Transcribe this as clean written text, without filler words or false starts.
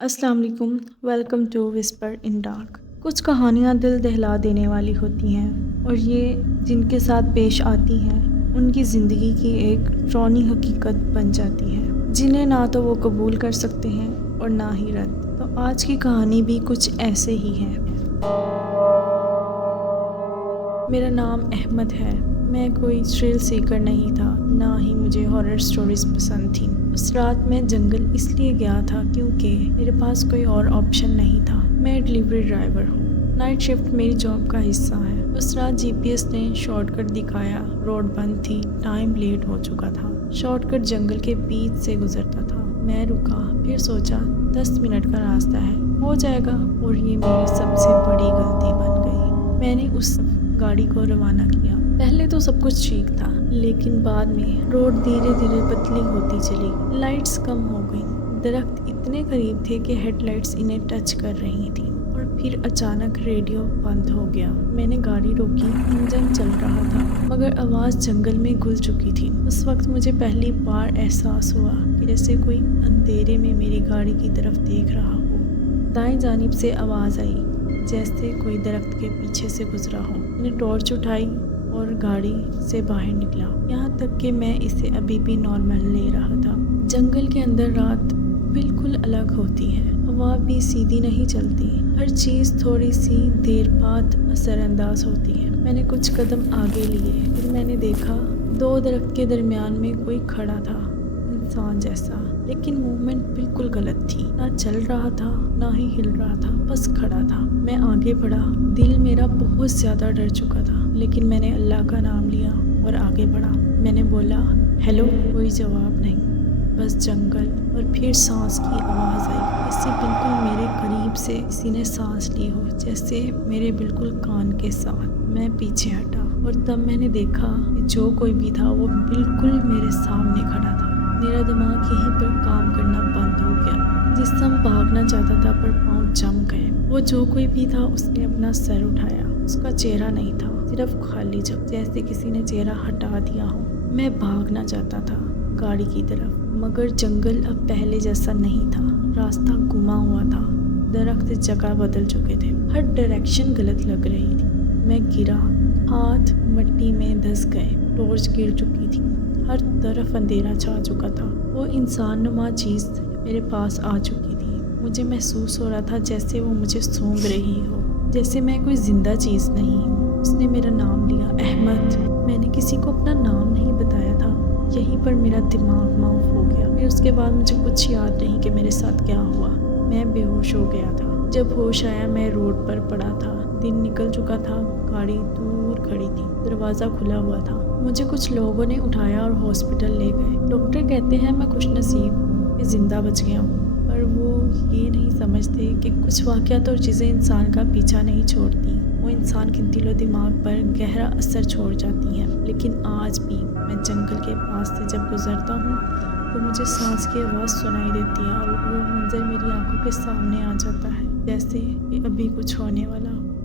السلام علیکم، welcome to whisper in dark. کچھ کہانیاں دل دہلا دینے والی ہوتی ہیں اور یہ جن کے ساتھ پیش آتی ہیں ان کی زندگی کی ایک روانی حقیقت بن جاتی ہے جنہیں نہ تو وہ قبول کر سکتے ہیں اور نہ ہی رد۔ تو آج کی کہانی بھی کچھ ایسے ہی ہے۔ میرا نام احمد ہے۔ میں کوئی تھرل سیکر نہیں تھا، نہ ہی مجھے ہارر سٹوریز پسند تھیں۔ اس رات میں جنگل اس لیے گیا تھا کیونکہ میرے پاس کوئی اور آپشن نہیں تھا۔ میں ڈلیوری ڈرائیور ہوں۔ نائٹ شفٹ میری جاب کا حصہ ہے۔ اس رات جی پی ایس نے شارٹ کٹ دکھایا، روڈ بند تھی، ٹائم لیٹ ہو چکا تھا۔ شارٹ کٹ جنگل کے بیچ سے گزرتا تھا۔ میں رکا، پھر سوچا 10 منٹ کا راستہ ہے، ہو جائے گا، اور یہ میری سب سے بڑی غلطی بن گئی۔ میں نے اس گاڑی کو روانہ کیا۔ پہلے تو سب کچھ ٹھیک تھا، لیکن بعد میں روڈ دھیرے دھیرے پتلی ہوتی چلی، لائٹس کم ہو گئیں، درخت اتنے قریب تھے کہ ہیڈ لائٹس انہیں ٹچ کر رہی تھیں، اور پھر اچانک ریڈیو بند ہو گیا۔ میں نے گاڑی روکی، انجن چل رہا تھا، مگر آواز جنگل میں گھل چکی تھی۔ اس وقت مجھے پہلی بار احساس ہوا کہ جیسے کوئی اندھیرے میں میری گاڑی کی طرف دیکھ رہا ہو۔ دائیں جانب سے آواز آئی، جیسے کوئی درخت کے پیچھے سے گزرا ہو۔ میں نے ٹارچ اٹھائی اور گاڑی سے باہر نکلا، یہاں تک کہ میں اسے ابھی بھی نارمل لے رہا تھا۔ جنگل کے اندر رات بالکل الگ ہوتی ہے، ہوا بھی سیدھی نہیں چلتی، ہر چیز تھوڑی سی دیر بعد اثر انداز ہوتی ہے۔ میں نے کچھ قدم آگے لیے، پھر میں نے دیکھا 2 درخت کے درمیان میں کوئی کھڑا تھا، انسان جیسا، لیکن موومنٹ بالکل غلط تھی، نہ چل رہا تھا نہ ہی ہل رہا تھا، بس کھڑا تھا۔ میں آگے بڑھا، دل میرا بہت زیادہ ڈر چکا تھا، لیکن میں نے اللہ کا نام لیا اور آگے بڑھا۔ میں نے بولا، ہیلو، کوئی جواب نہیں، بس جنگل، اور پھر سانس کی آواز آئی، جیسے بالکل میرے قریب سے کسی نے سانس لی ہو، جیسے میرے بالکل کان کے ساتھ۔ میں پیچھے ہٹا اور تب میں نے دیکھا کہ جو کوئی بھی تھا وہ بالکل میرے سامنے کھڑا تھا۔ میرا دماغ یہیں پر کام کرنا بند ہو گیا، جسم بھاگنا چاہتا تھا پر پاؤں جم گئے۔ وہ جو کوئی بھی تھا اس نے اپنا سر اٹھایا، اس کا چہرہ نہیں تھا، صرف خالی جگہ، جیسے کسی نے چہرہ ہٹا دیا ہو۔ میں بھاگنا چاہتا تھا گاڑی کی طرف، مگر جنگل اب پہلے جیسا نہیں تھا، راستہ گما ہوا تھا، درخت جگہ بدل چکے تھے، ہر ڈائریکشن غلط لگ رہی تھی۔ میں گرا، ہاتھ مٹی میں دھس گئے، ٹارچ گر چکی تھی، ہر طرف اندھیرا چھا چکا تھا۔ وہ انسان نما چیز میرے پاس آ چکی تھی، مجھے محسوس ہو رہا تھا جیسے وہ مجھے سونگھ رہی ہو، جیسے میں کوئی زندہ چیز نہیں ہوں۔ اس نے میرا نام لیا، احمد۔ میں نے کسی کو اپنا نام نہیں بتایا تھا۔ یہیں پر میرا دماغ معاف ہو گیا۔ پھر اس کے بعد مجھے کچھ یاد نہیں کہ میرے ساتھ کیا ہوا۔ میں بے ہوش ہو گیا تھا۔ جب ہوش آیا میں روڈ پر پڑا تھا، دن نکل چکا تھا، گاڑی دور کھڑی تھی، دروازہ کھلا ہوا تھا۔ مجھے کچھ لوگوں نے اٹھایا اور ہاسپٹل لے گئے۔ ڈاکٹر کہتے ہیں میں خوش نصیب ہوں کہ زندہ بچ گیا ہوں، پر وہ یہ نہیں سمجھتے کہ کچھ واقعات اور چیزیں انسان کا پیچھا نہیں چھوڑتی، وہ انسان کے دل و دماغ پر گہرا اثر چھوڑ جاتی ہیں۔ لیکن آج بھی میں جنگل کے پاس سے جب گزرتا ہوں تو مجھے سانس کی آواز سنائی دیتی ہے، اور وہ منظر میری آنکھوں کے سامنے آ جاتا ہے، جیسے کہ ابھی کچھ ہونے والا ہو۔